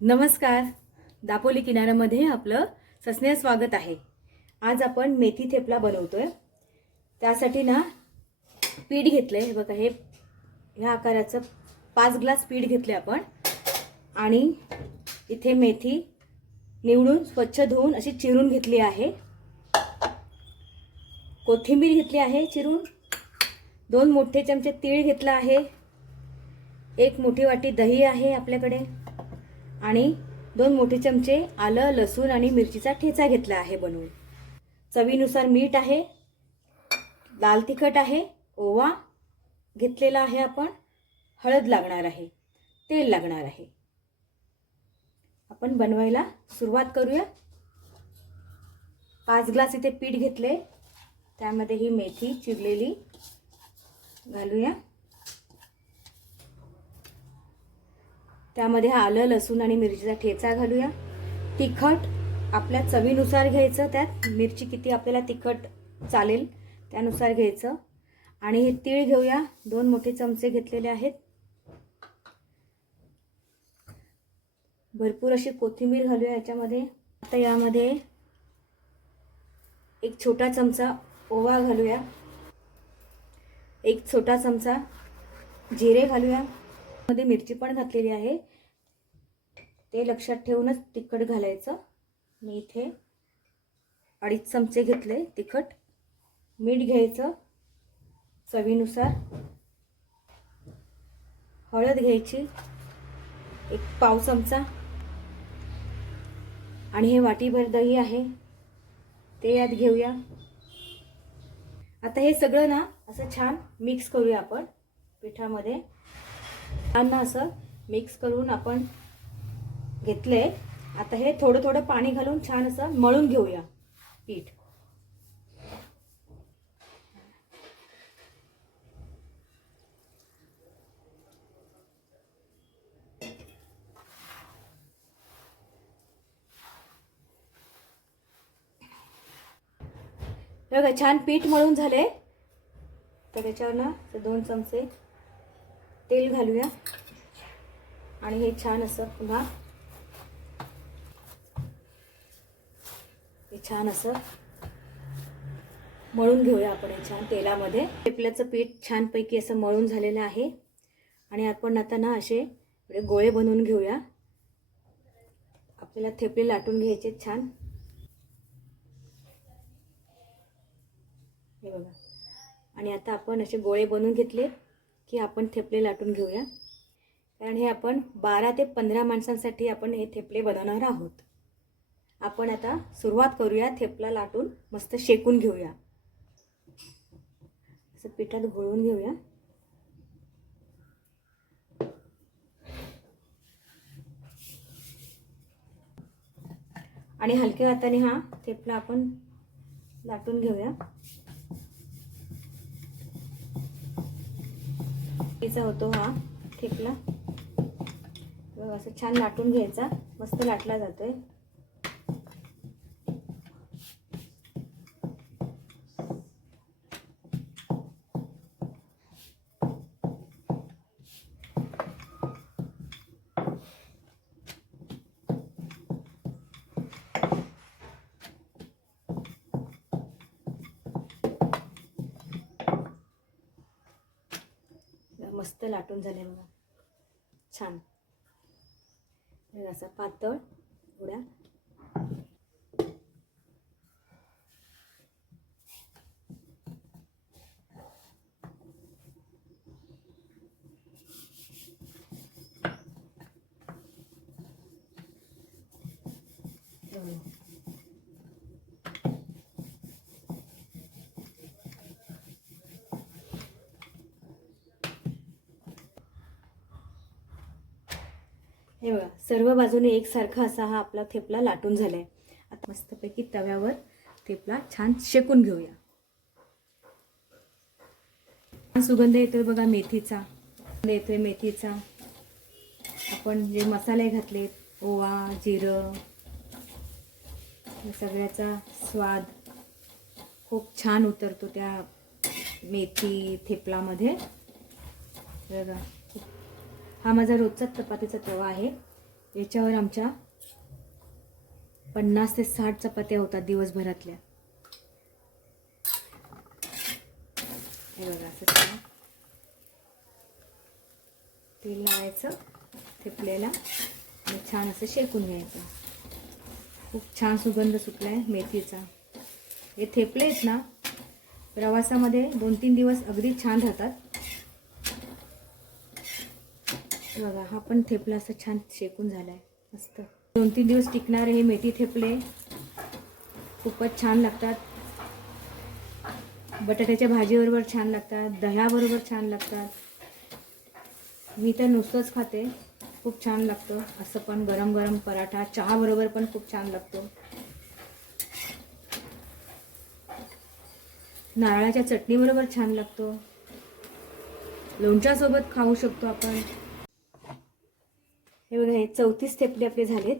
नमस्कार. दापोली किनाऱ्यामध्ये आपलं सस्नेह स्वागत आहे. आज आपण मेथी थेपला बनवतोय. त्यासाठी ना पीठ घेतलं आहे बघा हे ह्या आकाराचं पाच ग्लास पीठ घेतले आपण. आणि इथे मेथी निवडून स्वच्छ धुवून अशी चिरून घेतली आहे. कोथिंबीर घेतली आहे चिरून. दोन मोठे चमचे तीळ घेतला आहे. एक मोठी वाटी दही आहे आपल्याकडे. आणि दोन मोठे चमचे आलं लसूण आणि मिरचीचा ठेचा घेतला आहे बनवून. चवीनुसार मीठ आहे लाल तिखट आहे ओवा घेतलेला आहे आपण हळद लागणार आहे तेल लागणार आहे. आपण बनवायला सुरुवात करूया. पाच ग्लास इथे पीठ घेतले त्यामध्ये ही मेथी चिरलेली घालूया. त्यामध्ये हा आलं लसूण आणि मिरचीचा ठेचा घालूया. तिखट आपल्या चवीनुसार घ्यायचं त्यात मिरची किती आपल्याला तिखट चालेल त्यानुसार घ्यायचं. आणि हे तीळ घेऊया. दोन मोठे चमचे घेतलेले आहेत. भरपूर अशी कोथिंबीर घालूया याच्यामध्ये. आता यामध्ये एक छोटा चमचा ओवा घालूया. एक छोटा चमचा जिरे घालूया. मध्ये मिरची पण घातलेली आहे. ते लक्षात ठेवूनच तिखट घालायचं. मी इथे अडीच चमचे घेतले तिखट. मीठ घ्यायचं चवीनुसार. हळद घ्यायची एक पाव चमचा. आणि हे वाटीभर दही आहे. ते यात घेऊया. आता हे सगळं ना असं छान मिक्स करूया आपण पिठामध्ये. छान असं मिक्स करून आपण घेतलंय. आता हे थोडं थोडं पाणी घालून छान असं मळून घेऊया पीठ. बघा छान पीठ मळून झाले तर त्याच्यावर ना दोन चमचे तेल घालूया. आणि हे छान असं पुन्हा हे छान असं मळून घेऊया आपण हे छान तेलामध्ये. थेपल्याचं पीठ छानपैकी असं मळून झालेलं आहे. आणि आपण आता ना असे गोळे बनवून घेऊया. आपल्याला थेपले लाटून घ्यायचे छान. हे बघा. आणि आता आपण असे गोळे बनवून घेतले. की आपण थेपले लाटून घेऊया. कारण हे आपण बारा ते पंधरा माणसांसाठी आपण हे थेपले बनवणार आहोत. आपण आता सुरुवात करूया थेपला लाटून मस्त शेकून घेऊया. असं पिठात घोळून घेऊया. आणि हलक्या हाताने हा थेपला आपण लाटून घेऊया. चा होतो हा थेपला असं छान लाटून घ्यायचा. मस्त लाटला जातोय. मस्त लाटून झाले बघा. छान. असा पातळ उड्या. हे बघा सर्व बाजूने एकसारखा असा हा आपला थेपला लाटून झाला आहे आता मस्तपैकी तव्यावर थेपला छान शेकून घेऊया. सुगंध येतोय बघा मेथीचा. येतोय मेथीचा. आपण जे मसाले घातले ओवा जिरं सगळ्याचा स्वाद खूप छान उतरतो त्या मेथी थेपलामध्ये. बघा. हा माझा रोजचा चपातीचा तवा आहे. याच्यावर आमच्या पन्नास ते साठ चपात्या होतात दिवसभरातल्या. हे बघा असं तेल लावायचं थेपल्याला आणि छान असं शेकून घ्यायचं. खूप छान सुगंध सुटलाय मेथीचा. हे थेपले आहेत ना प्रवासामध्ये दोन तीन दिवस अगदी छान राहतात हे बघा हा पण थेपला असं छान शेकून झालाय. मस्त. दोन तीन दिवस टिकणारे हे मेथी थेपले. खूपच छान लागतात. बटाट्याच्या भाजीबरोबर छान लागतात. दह्याबरोबर छान लागतात. मी तर नुसतंच खाते. खूप छान लागतं. असं पण गरम गरम पराठा चहाबरोबर पण खूप छान लागतो. नारळाच्या चटणीबरोबर छान लागतो. लोणच्यासोबत खाऊ शकतो आपण. चौतीस थेपले आपले झालेत.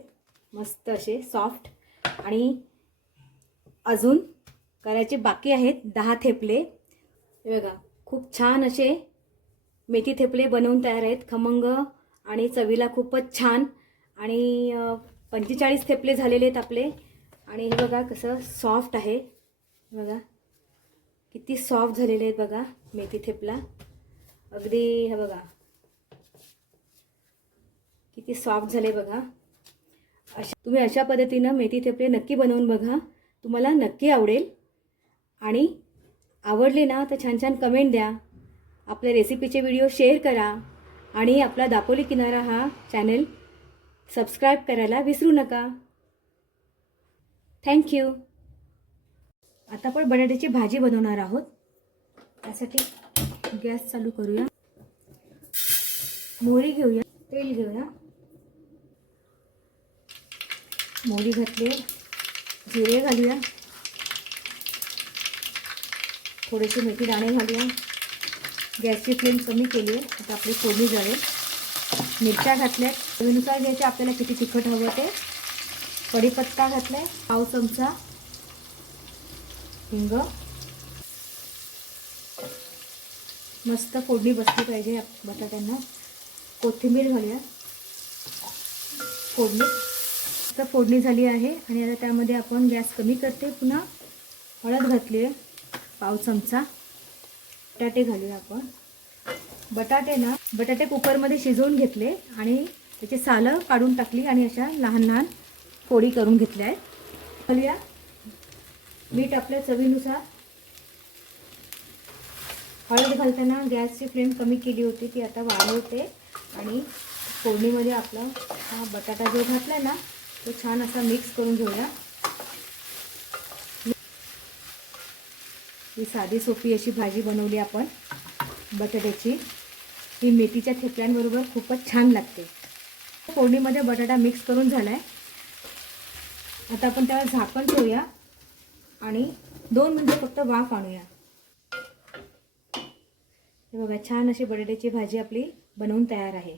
मस्त असे सॉफ्ट आणि अजून करायचे बाकी आहेत दहा थेपले. हे बघा खूप छान असे मेथी थेपले बनवून तयार आहेत. खमंग आणि चवीला खूपच छान. आणि पंचेचाळीस थेपले झालेले आहेत आपले. आणि हे बघा कसं सॉफ्ट आहे. बघा किती सॉफ्ट झालेले आहेत बघा मेथी थेपला. अगदी हे बघा किती सॉफ्ट झाले बघा. अशा तुम्ही अशा पद्धतीनं मेथी थेपले नक्की बनवून बघा. तुम्हाला नक्की आवडेल. आणि आवडले ना तर छान छान कमेंट द्या. आपल्या रेसिपीचे व्हिडिओ शेअर करा. आणि आपला दापोली किनारा हा चॅनल सबस्क्राईब करायला विसरू नका. थँक्यू आता आपण बटाट्याची भाजी बनवणार आहोत. त्यासाठी गॅस चालू करूया. मोहरी घेऊया. तेल घेऊया मोहरी घातले जिरे घालूया थोडेसे मेथी दाणे घालूया गॅसची फ्लेम कमी केली आहे आता आपली फोडणी जावे मिरच्या घातल्या चवीनुसार घ्यायचे आपल्याला किती तिखट हवं ते. कढीपत्ता घातलाय पाव चमचा. हिंग. मस्त फोडणी बसली पाहिजे बटाट्यांना. कोथिंबीर घालूया फोडणी. तर फोडणी झाली आहे आणि आता त्यामध्ये आपण गॅस कमी करते. पुन्हा हळद घातली आहे पाव चमचा. बटाटे घालूया आपण. बटाटे ना बटाटे कुकरमध्ये शिजवून घेतले आणि त्याची सालं काढून टाकली आणि अशा लहान लहान फोडी करून घेतल्या आहेत. घालूया. मीठ आपल्या चवीनुसार हळद घालताना गॅसची फ्लेम कमी केली होती ती आता वाढवते. आणि फोडणीमध्ये आपला हा बटाटा जो घातला ना तो छान असा मिक्स करून घेऊया. ही साधी सोपी अशी भाजी बनवली आपण. बटाट्याची. ही मेथीच्या ठेपल्यांबरोबर खूपच छान लागते. फोडणीमध्ये बटाटा मिक्स करून झाला आहे आता आपण त्याला झाकण ठेवूया. आणि दोन मिनटं फक्त वाफ आणूया. हे बघा छान अशी बटाट्याची भाजी आपली बनवून तयार आहे.